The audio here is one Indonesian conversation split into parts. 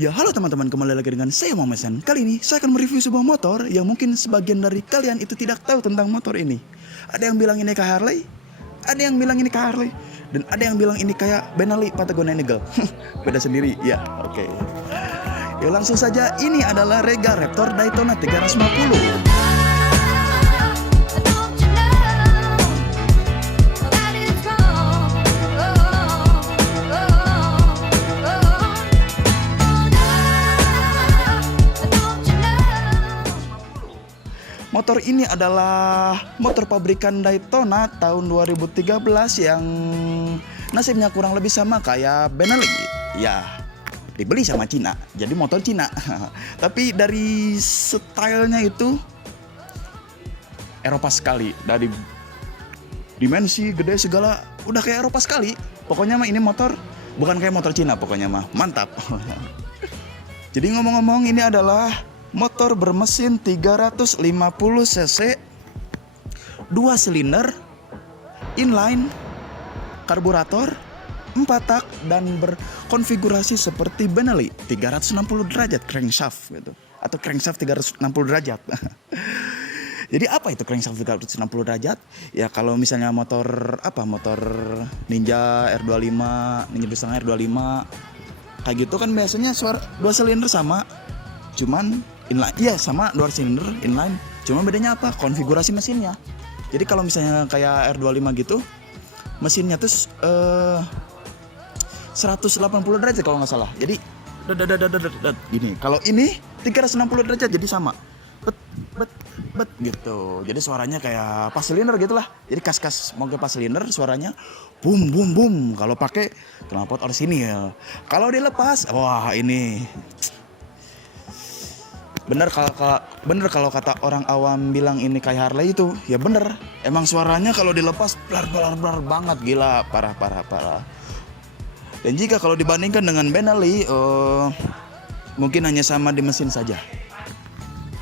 Ya halo teman-teman, kembali lagi dengan saya Muhammad San. Kali ini saya akan mereview sebuah motor yang mungkin sebagian dari kalian itu tidak tahu tentang motor ini. Ada yang bilang ini kayak Harley, ada yang bilang ini kayak Harley, dan ada yang bilang ini kayak Benelli Patagonia Eagle. Beda sendiri, ya oke. Ya langsung saja, ini adalah Rega Raptor Daytona 350. Motor ini adalah motor pabrikan Daytona tahun 2013 yang nasibnya kurang lebih sama kayak Benelli. Ya, dibeli sama Cina, jadi motor Cina. Tapi dari stylenya itu Eropa sekali. Dari dimensi gede segala udah kayak Eropa sekali. Pokoknya mah ini motor bukan kayak motor Cina, pokoknya mah mantap. Jadi ngomong-ngomong, ini adalah motor bermesin 350 cc, 2 silinder, inline, karburator, 4 tak, dan berkonfigurasi seperti Benelli 360 derajat crankshaft gitu, atau crankshaft 360 derajat. Jadi apa itu crankshaft 360 derajat? Ya kalau misalnya motor Ninja R25, Ninja 2.5 R25 kayak gitu kan biasanya suara 2 silinder sama, cuman inline, iya sama 2 silinder inline, cuma bedanya apa? Konfigurasi mesinnya. Jadi kalau misalnya kayak R25 gitu, mesinnya tuh 180 derajat kalau nggak salah. Jadi gini. Kalau ini 360 derajat, jadi sama. Bet gitu. Jadi suaranya kayak pas silinder gitulah. Jadi kas-kas mau ke pas silinder suaranya boom boom boom. Kalau pakai knalpot orisinil. Kalau dilepas, wah ini bener kalau kata orang awam bilang ini kayak Harley itu, ya bener. Emang suaranya kalau dilepas blar banget, gila, parah. Dan jika kalau dibandingkan dengan Benelli, mungkin hanya sama di mesin saja.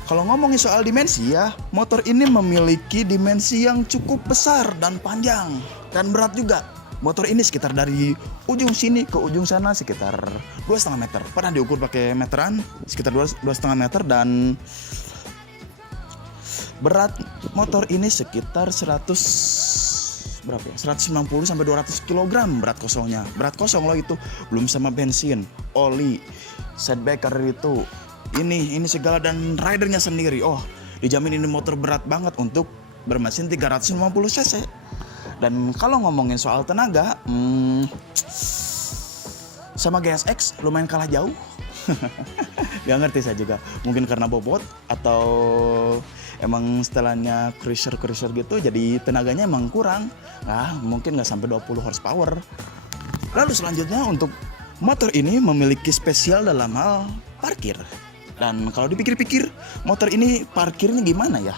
Kalau ngomongin soal dimensi ya, motor ini memiliki dimensi yang cukup besar dan panjang dan berat juga. Motor ini sekitar dari ujung sini ke ujung sana sekitar 2,5 meter. Pernah diukur pakai meteran, sekitar 2,5 meter, dan berat motor ini sekitar 190 sampai 200 kg berat kosongnya. Berat kosong loh itu, belum sama bensin, oli, setbacker itu. Ini segala, dan ridernya sendiri. Oh, dijamin ini motor berat banget untuk bermesin 350 cc. Dan kalau ngomongin soal tenaga, sama GSX lumayan kalah jauh. Gak ngerti saya juga. Mungkin karena bobot atau emang setelahnya cruiser gitu, jadi tenaganya emang kurang. Nah, mungkin nggak sampai 20 horsepower. Lalu selanjutnya untuk motor ini memiliki spesial dalam hal parkir. Dan kalau dipikir-pikir, motor ini parkirnya gimana ya?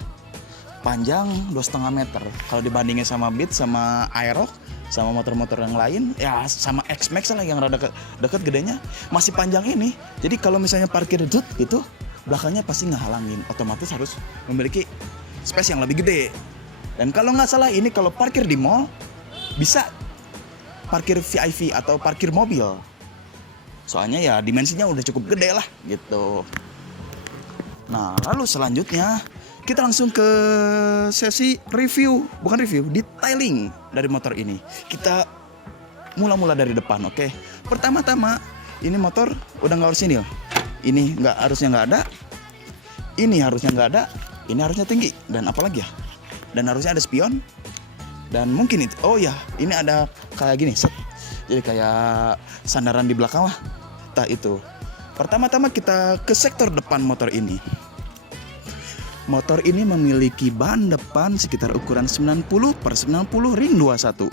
Panjang 2,5 meter. Kalau dibandingin sama Beat, sama Aerox, sama motor-motor yang lain, ya sama X-Max lah yang rada deket gedenya, masih panjang ini. Jadi kalau misalnya parkir gitu, belakangnya pasti ngehalangin. Otomatis harus memiliki space yang lebih gede. Dan kalau nggak salah ini kalau parkir di mall, bisa parkir VIP atau parkir mobil. Soalnya ya dimensinya udah cukup gede lah gitu. Nah, lalu selanjutnya kita langsung ke sesi detailing dari motor ini. Kita mula dari depan, oke? Pertama-tama, ini motor udah nggak orisinil. Ini harusnya nggak ada. Ini harusnya nggak ada. Ini harusnya tinggi. Dan apalagi ya? Dan harusnya ada spion. Dan mungkin itu. Oh ya, ini ada kayak gini. Jadi kayak sandaran di belakang lah. Nah itu. Pertama-tama kita ke sektor depan motor ini. Motor ini memiliki ban depan sekitar ukuran 90/90 ring 21.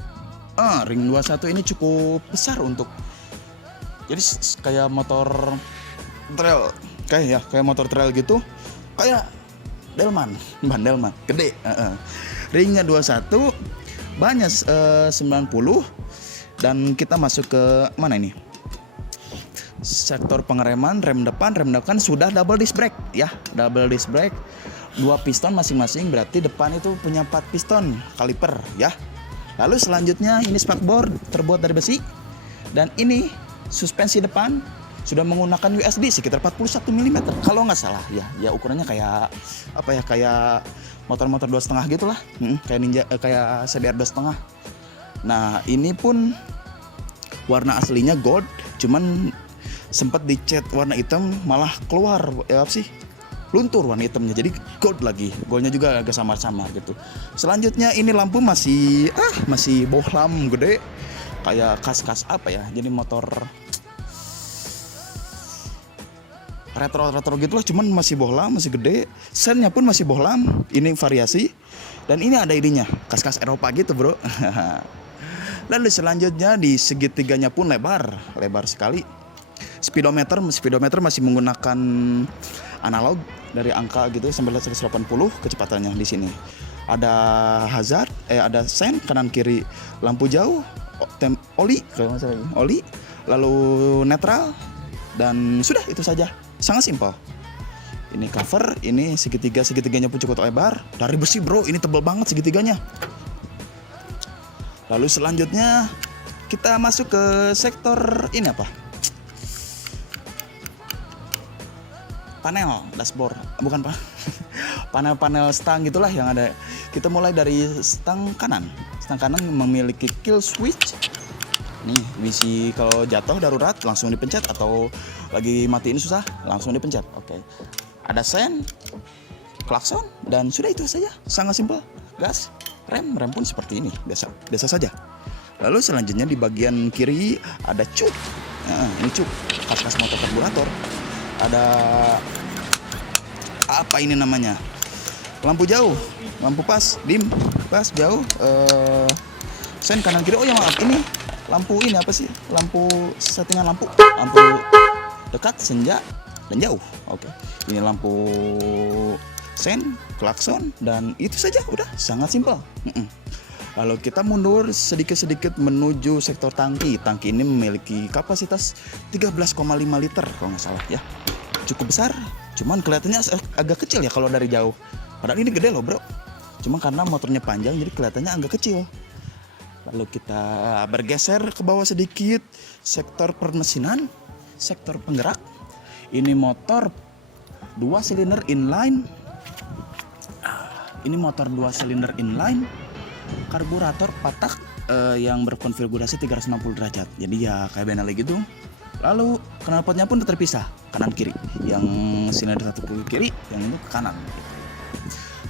Ring 21 ini cukup besar untuk, jadi kayak motor trail, kayak motor trail gitu, kayak Delman, ban Delman, gede. Ringnya 21, bannya 90, dan kita masuk ke mana ini? Sektor pengereman, rem depan sudah double disc brake ya, double disc brake, 2 piston masing-masing, berarti depan itu punya 4 piston kaliper ya. Lalu selanjutnya ini spakbor terbuat dari besi, dan ini suspensi depan sudah menggunakan USD sekitar 41 mm kalau nggak salah ya. Ya ukurannya kayak apa ya, kayak motor-motor 2,5 gitulah. Kayak Ninja, kayak CBR 2,5. Nah, ini pun warna aslinya gold, cuman sempat dicat warna hitam malah keluar apa sih? Luntur warna hitamnya, jadi gold lagi. Goldnya juga agak samar-samar gitu. Selanjutnya ini lampu masih bohlam gede, kayak kas-kas apa ya, jadi motor retro gitulah, cuman masih bohlam, masih gede. Sennya pun masih bohlam, ini variasi. Dan ini ada ininya, kas-kas Eropa gitu bro. Lalu selanjutnya di segitiganya pun lebar sekali. Speedometer masih menggunakan analog dari angka gitu sampai 180 kecepatannya di sini. Ada hazard, ada sen kanan kiri, lampu jauh, oli kalau nggak salah, oli, lalu netral, dan sudah itu saja. Sangat simpel. Ini cover, ini segitiganya pun cukup lebar, dari besi bro, ini tebal banget segitiganya. Lalu selanjutnya kita masuk ke sektor ini apa? Panel dashboard, bukan pak, panel stang gitulah yang ada. Kita mulai dari stang kanan memiliki kill switch. Nih bisa kalau jatuh darurat langsung dipencet, atau lagi matiin susah langsung dipencet. Oke. Ada sen, klakson, dan sudah itu saja. Sangat simpel. Gas, rem pun seperti ini, biasa saja. Lalu selanjutnya di bagian kiri ada cuk. Ini cuk, kas motor karburator. Ada apa ini namanya? Lampu jauh, lampu pas, dim, pas, jauh. Sen kanan kiri. Oh ya maaf, ini lampu ini apa sih? Lampu settingan lampu dekat, senja, dan jauh. Oke. Ini lampu sen, klakson, dan itu saja. Udah sangat simpel. Lalu kita mundur sedikit menuju sektor tangki. Tangki ini memiliki kapasitas 13,5 liter kalau nggak salah ya. Cukup besar, cuman kelihatannya agak kecil ya kalau dari jauh. Padahal ini gede loh bro. Cuma karena motornya panjang jadi kelihatannya agak kecil. Lalu kita bergeser ke bawah sedikit, sektor permesinan, sektor penggerak. Ini motor 2 silinder inline. Ini motor 2 silinder inline, karburator patak yang berkonfigurasi 360 derajat. Jadi ya kayak Benelli gitu. Lalu knalpotnya pun terpisah kanan kiri. Yang silinder satu ke kiri, yang itu ke kanan.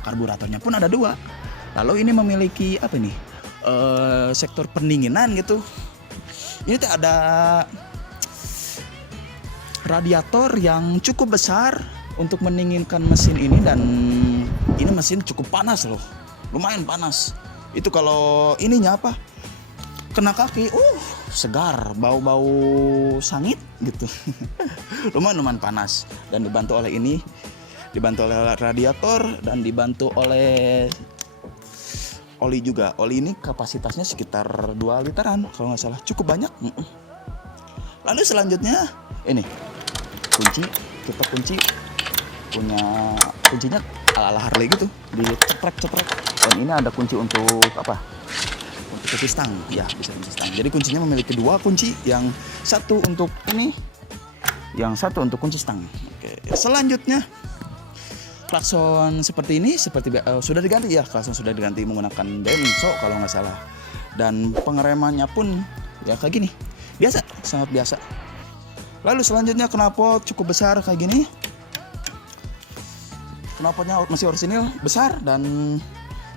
Karburatornya pun ada 2. Lalu ini memiliki apa nih? Sektor pendinginan gitu. Ini tuh ada radiator yang cukup besar untuk mendinginkan mesin ini, dan ini mesin cukup panas loh. Lumayan panas. Itu kalau ininya apa? Kena kaki, segar, bau-bau sangit gitu. lumayan panas, dan dibantu oleh radiator, dan dibantu oleh oli juga. Oli ini kapasitasnya sekitar 2 literan kalau nggak salah, cukup banyak. Lalu selanjutnya ini kunci, kita punya kuncinya ala Harley gitu, diceprek. Dan ini ada kunci untuk apa? Untuk kunci stang, ya bisa kunci stang. Jadi kuncinya memiliki 2 kunci, yang satu untuk ini, yang satu untuk kunci stang. Oke. Selanjutnya klakson seperti ini, sudah diganti ya, klakson sudah diganti menggunakan Denso kalau nggak salah. Dan pengeremannya pun ya kayak gini, biasa, sangat biasa. Lalu selanjutnya knalpot cukup besar kayak gini. Knalpotnya masih orisinil, besar dan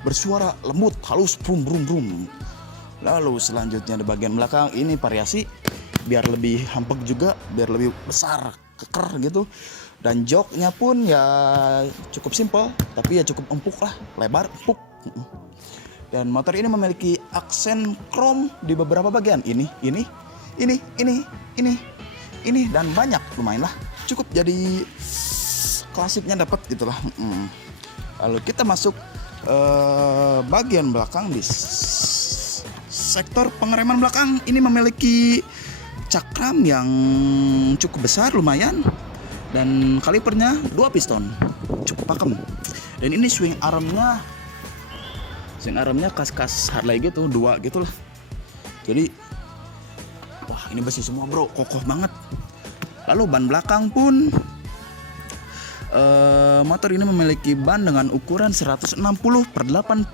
bersuara lembut, halus, brum. Lalu selanjutnya di bagian belakang ini variasi biar lebih hampek juga, biar lebih besar, keker gitu. Dan joknya pun ya cukup simpel, tapi ya cukup empuk lah, lebar, empuk. Dan motor ini memiliki aksen krom di beberapa bagian. Ini, dan banyak, lumayan lah. Cukup jadi klasiknya dapat gitulah. Lalu kita masuk bagian belakang. Di sektor pengereman belakang ini memiliki cakram yang cukup besar, lumayan, dan kalipernya 2 piston, cukup pakem. Dan ini swing armnya kas Harley gitu, 2 gitulah. Jadi wah, ini besi semua bro, kokoh banget. Lalu ban belakang pun motor ini memiliki ban dengan ukuran 160 per 80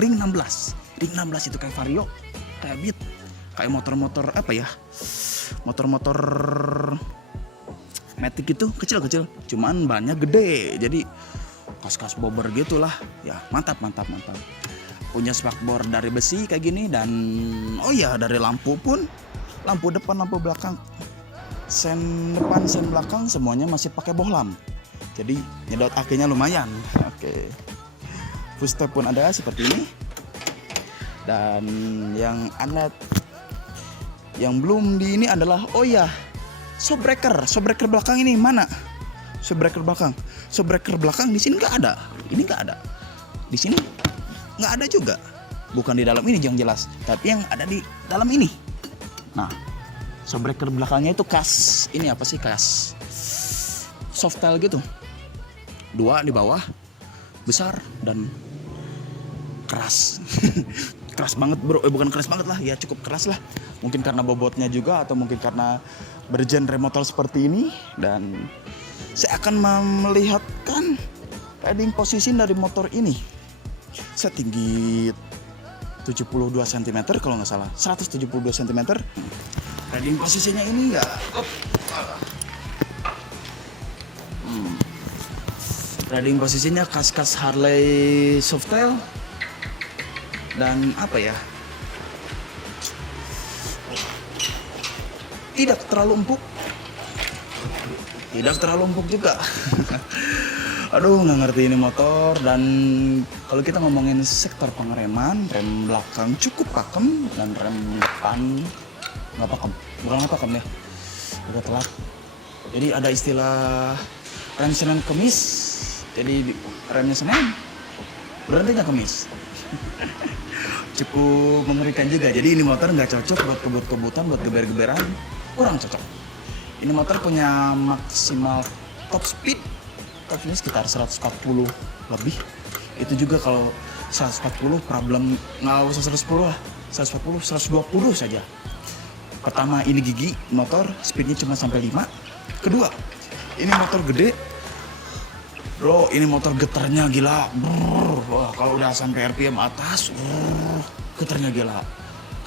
ring 16. Ring 16 itu kayak Vario, kayak Beat, kayak motor-motor apa ya, motor-motor Matic itu kecil-kecil, cuman bannya gede, jadi kas-kas bobber gitulah ya. Mantap. Punya spakbor dari besi kayak gini, dan oh ya, dari lampu pun, lampu depan, lampu belakang, sen depan, sen belakang semuanya masih pakai bohlam, jadi nyedot akinya lumayan. Oke. Footstep pun ada seperti ini. Dan yang belum di ini adalah, oh ya, shockbreaker belakang ini mana? Shockbreaker belakang di sini nggak ada. Ini nggak ada. Di sini nggak ada juga. Bukan di dalam ini yang jelas, tapi yang ada di dalam ini. Nah, shockbreaker belakangnya itu kas ini apa sih, kas Softail gitu. 2 di bawah, besar dan keras. Keras banget bro, bukan keras banget lah, ya cukup keras lah. Mungkin karena bobotnya juga, atau mungkin karena bergenre motor seperti ini. Dan saya akan melihatkan riding position dari motor ini. Saya tinggi 72 cm kalau nggak salah, 172 cm. Riding posisinya ini enggak. Riding posisinya kas-kas Harley Softail. Dan apa ya, tidak terlalu empuk juga. Aduh, nggak ngerti ini motor. Dan kalau kita ngomongin sektor pengereman, rem belakang cukup pakem, dan rem depan nggak pakem ya, udah telat. Jadi ada istilah rem Senin Kemis, jadi remnya Senin, berhentinya Kemis. Cukup mengerikan juga. Jadi ini motor nggak cocok buat kebut-kebutan, buat geber-geberan, kurang cocok. Ini motor punya maksimal top speed ini sekitar 140 lebih. Itu juga kalau 140 problem, nggak usah 110 lah, 140, 120 saja. Pertama, ini gigi motor, speednya cuma sampai 5. Kedua, ini motor gede bro, ini motor getarnya gila. Wah, kalau udah sampai RPM atas, getarnya gila.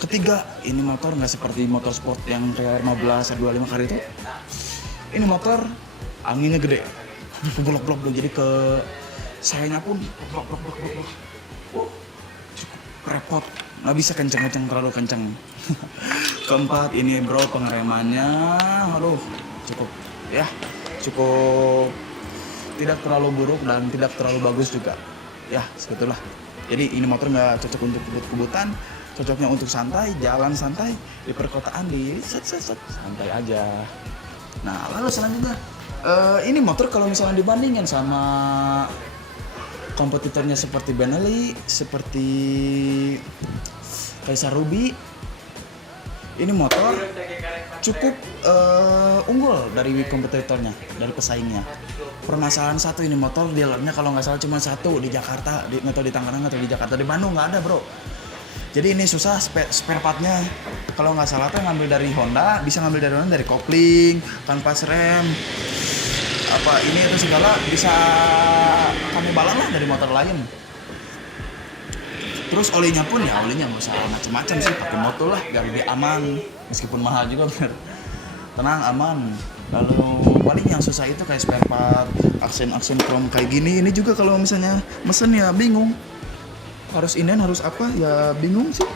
Ketiga, ini motor nggak seperti motor sport yang kayak 15 atau 25 kali itu. Ini motor anginnya gede, blok-blok, jadi ke sayanya pun blok. Repot, nggak bisa kencang-kencang, terlalu kencang. Keempat, ini bro pengeremannya, aduh, cukup tidak terlalu buruk dan tidak terlalu bagus juga. Ya, segitulah. Jadi ini motor nggak cocok untuk kebut-kebutan, cocoknya untuk santai, jalan santai di perkotaan, di santai aja. Nah, lalu selanjutnya, ini motor kalau misalnya dibandingin sama kompetitornya seperti Benelli, seperti Kaisar Ruby, ini motor cukup unggul dari kompetitornya, dari pesaingnya. Permasalahan satu, ini motor dealernya kalau nggak salah cuma satu di Jakarta, atau di Tangerang atau di Jakarta. Di Bandung nggak ada bro. Jadi ini susah spare partnya. Kalau nggak salah tuh ngambil dari Honda, bisa ngambil dari Honda, dari kopling, kanvas rem, apa ini itu segala bisa kami balang lah dari motor lain. Terus olinya pun ya, olinya nggak usah macam-macam sih, pakai motor lah biar lebih aman, meskipun mahal juga biar tenang, aman. Lalu paling yang susah itu kayak spare part, aksen chrome kayak gini. Ini juga kalau misalnya mesen ya bingung, harus inden, harus apa ya, bingung sih.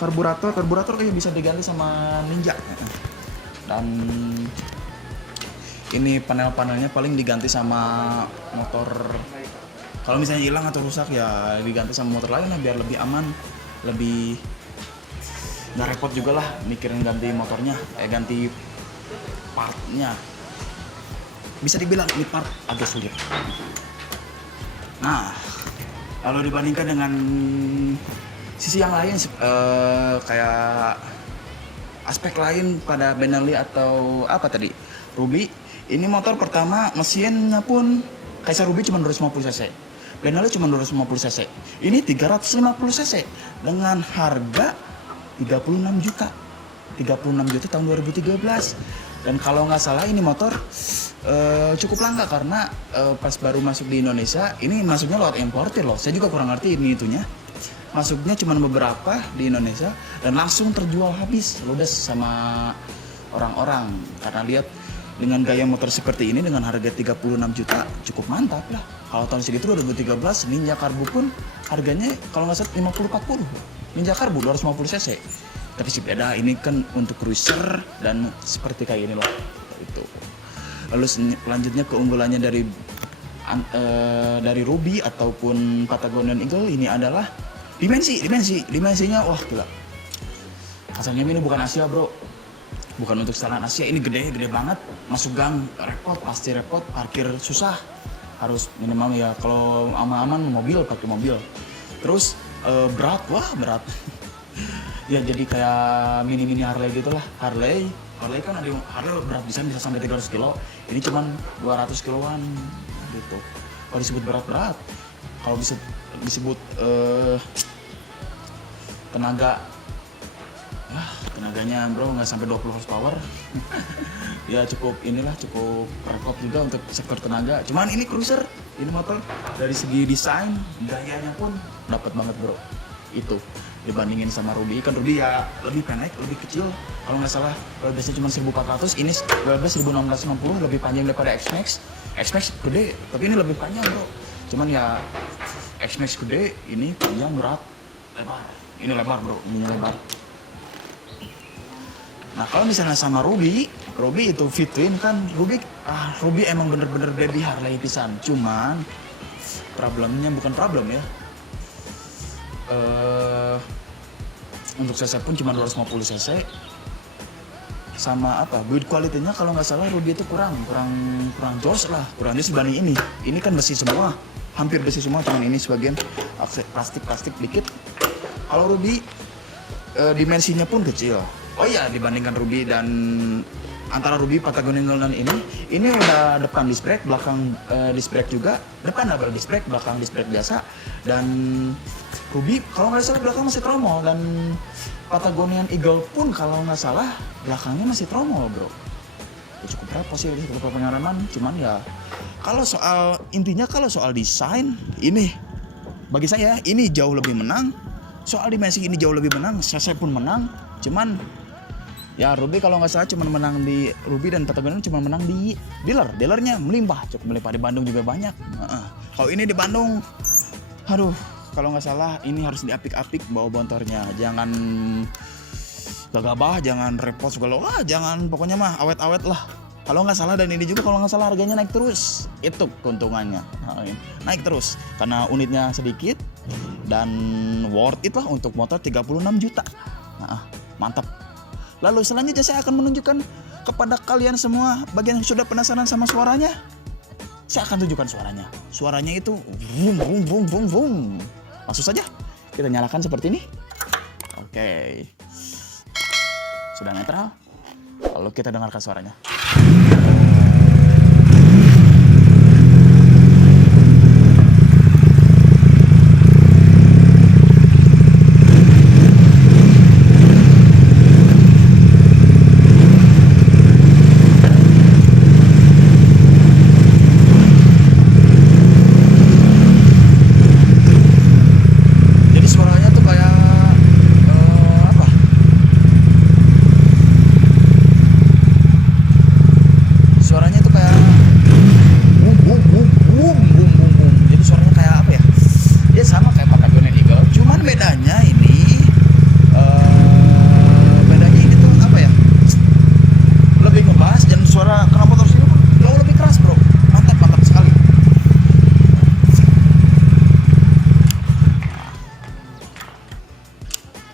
Karburator kayak bisa diganti sama Ninja. Dan ini panel-panelnya paling diganti sama motor. Kalau misalnya hilang atau rusak ya diganti sama motor lain lah, biar lebih aman, lebih nggak repot juga lah mikirin ganti motornya, ganti partnya. Bisa dibilang ini part agak sulit. Nah, kalau dibandingkan dengan sisi yang lain, kayak aspek lain pada Benelli atau apa tadi, Ruby, ini motor pertama mesinnya pun Kaisar Ruby cuma 250 cc, Benelli cuma 250 cc, ini 350 cc dengan harga 36 juta tahun 2013. Dan kalau nggak salah ini motor cukup langka karena pas baru masuk di Indonesia, ini masuknya lewat importir loh. Saya juga kurang ngerti ini itunya. Masuknya cuma beberapa di Indonesia dan langsung terjual habis, ludes sama orang-orang. Karena lihat dengan gaya motor seperti ini dengan harga 36 juta cukup mantap lah. Kalau tahun segitu 2013 Ninja Karbu pun harganya kalau nggak salah 50-40. Ninja Karbu 250 cc. Tapi sih beda, ini kan untuk cruiser dan seperti kayak ini loh. Itu. Lalu selanjutnya keunggulannya dari Ruby ataupun Patagonian Eagle ini adalah dimensinya wah gila. Asalnya ini bukan Asia bro, bukan untuk setelan Asia, ini gede banget. Masuk gang repot, pasti repot, parkir susah, harus minimal ya kalau aman pakai mobil. Terus berat ya jadi kayak mini Harley gitulah. Harley kan ada Harley berat bisa sampai 300 kilo, ini cuman 200 kiloan gitu. Kalau disebut berat, kalau disebut tenaganya bro nggak sampai 20 horsepower. Ya cukup repot juga untuk sektor tenaga. Cuman ini cruiser, ini motor dari segi desain, gayanya pun dapat banget bro. Itu dibandingin sama Ruby, kan Ruby ya lebih pendek, lebih kecil. Kalau nggak salah wheelbase-nya cuma 1400, ini wheelbase 1650, lebih panjang daripada X-Max. X-Max gede, tapi ini lebih panjang bro. Cuman ya X-Max gede, ini panjang, berat, lebar. Ini lebar bro, ini lebar. Nah kalau misalnya sama Ruby itu fit-twin kan, Ruby emang bener-bener baby Harley pisan. Cuman problemnya bukan problem ya. Untuk cc pun cuma 250 cc. Sama build quality-nya kalau nggak salah Ruby itu kurang jos lah, kurang jos dibanding ini. Ini kan besi semua, hampir besi semua, cuman ini sebagian plastik dikit. Kalau Ruby dimensinya pun kecil. Oh iya, dibandingkan Ruby dan antara Ruby Patagonian dan ini udah depan disc brake, belakang disc brake juga. Depan double disc brake, belakang disc brake biasa. Dan Ruby kalau nggak salah belakang masih tromol, dan Patagonian Eagle pun kalau nggak salah belakangnya masih tromol bro. Ya, cukup repot sih untuk pengalaman. Cuman ya kalau soal desain ini bagi saya ini jauh lebih menang. Soal dimensi ini jauh lebih menang, cc pun menang. Cuman ya Ruby kalau nggak salah cuma menang di Ruby dan Patagonian cuma menang di dealernya cukup melimpah. Di Bandung juga banyak. Kalau ini di Bandung, kalau nggak salah ini harus diapik-apik bawa motornya, jangan gegabah, jangan repot segala, jangan pokoknya mah awet-awet lah. Kalau nggak salah, dan ini juga kalau nggak salah harganya naik terus, itu keuntungannya, naik terus karena unitnya sedikit dan worth it lah untuk motor 36 juta. Mantap. Lalu selanjutnya saya akan menunjukkan kepada kalian semua bagian yang sudah penasaran sama suaranya. Saya akan tunjukkan suaranya. Suaranya itu vum vum vum vum vum. Langsung saja kita nyalakan seperti ini. Oke. Sudah netral. Lalu kita dengarkan suaranya.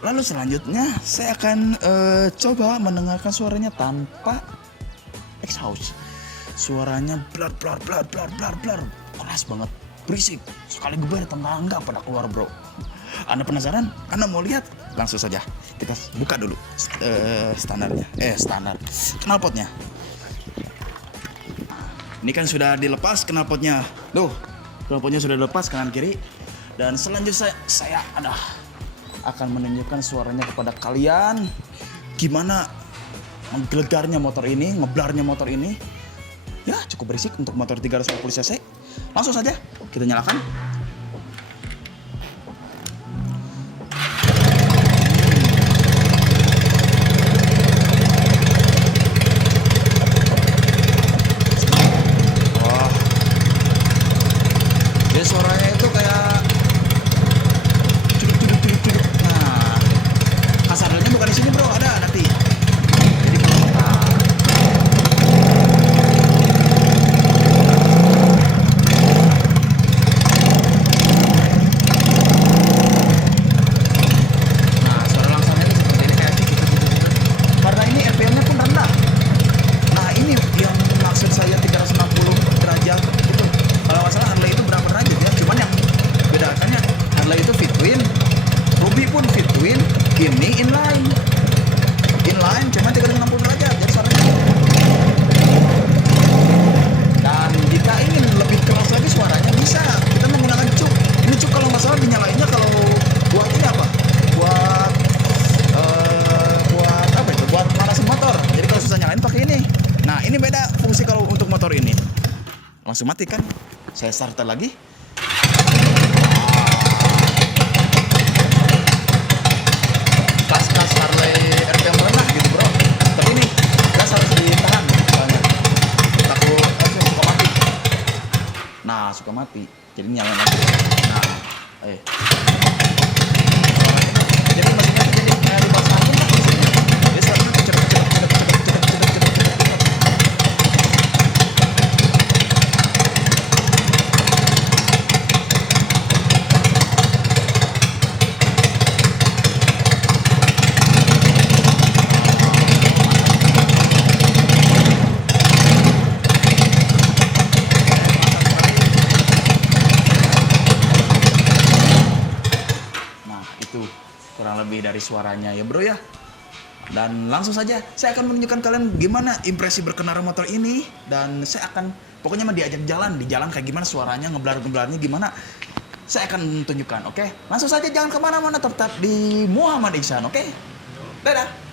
Lalu selanjutnya saya akan coba mendengarkan suaranya tanpa exhaust. Suaranya blar, keras banget, berisik. Sekali geber tetangga pada keluar bro. Anda penasaran? Anda mau lihat? Langsung saja kita buka dulu standar knalpotnya. Ini kan sudah dilepas knalpotnya. Knalpotnya sudah dilepas kanan kiri. Dan selanjutnya saya akan menunjukkan suaranya kepada kalian. Gimana menggelegarnya motor ini, ngeblarnya motor ini. Ya, cukup berisik untuk motor 350 cc. Langsung saja kita nyalakan. Wah. Jadi suaranya itu kayak cuduk. Nah, kasarnya bukan di sini, Bro, ada nanti. Jadi pelan-pelan. Nah, suara langsungnya itu seperti ini kayak gitu. Karena ini RPM-nya pun rendah. Nah, ini yang maksud saya 360 derajat itu. Kalau nggak salah Harley itu berapa derajat ya? Cuman yang bedakannya Harley itu fit twin, Ruby pun fit twin, ini inline. Inline cuma 360 derajat, jadi suaranya. Dan jika ingin lebih keras lagi suaranya bisa kita menggunakan cuk. Ini cuk kalau nggak salah dinyalainnya kalau buat ini apa? Buat apa itu? Buat panasin motor. Jadi kalau susah nyalain pakai ini. Nah, ini beda fungsi kalau untuk motor ini. Langsung mati kan? Saya starter lagi. Kas Harley RPM rendah gitu, Bro. Tapi ini gas harus ditahan soalnya. Takut suka mati. Nah, suka mati. Jadi nyalain lagi. Nah, jadi mesinnya tuh jadi kayak dibahas angin lah mesinnya. Jadi suaranya tuh cepet. Nah, itu kurang lebih dari suaranya ya, Bro ya. Dan langsung saja saya akan menunjukkan kalian gimana impresi berkendara motor ini. Dan saya akan pokoknya mah diajak jalan, di jalan kayak gimana suaranya, ngeblar-ngeblarnya gimana. Saya akan tunjukkan, oke? Langsung saja, jangan kemana-mana, tetap di Muhammad Ihsan, oke? Dadah!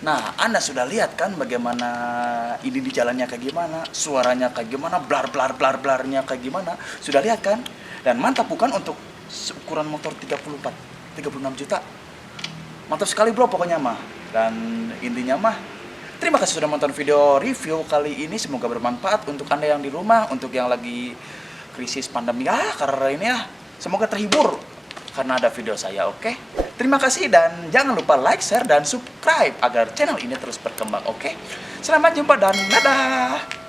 Nah, Anda sudah lihat kan bagaimana ini di jalannya kayak gimana, suaranya kayak gimana, blarnya kayak gimana. Sudah lihat kan? Dan mantap bukan untuk ukuran motor 36 juta. Mantap sekali, Bro, pokoknya mah. Dan intinya mah, terima kasih sudah menonton video review kali ini. Semoga bermanfaat untuk Anda yang di rumah, untuk yang lagi krisis pandemi karena ini ya. Semoga terhibur karena ada video saya, oke? Terima kasih dan jangan lupa like, share, dan subscribe agar channel ini terus berkembang, oke? Selamat jumpa dan dadah!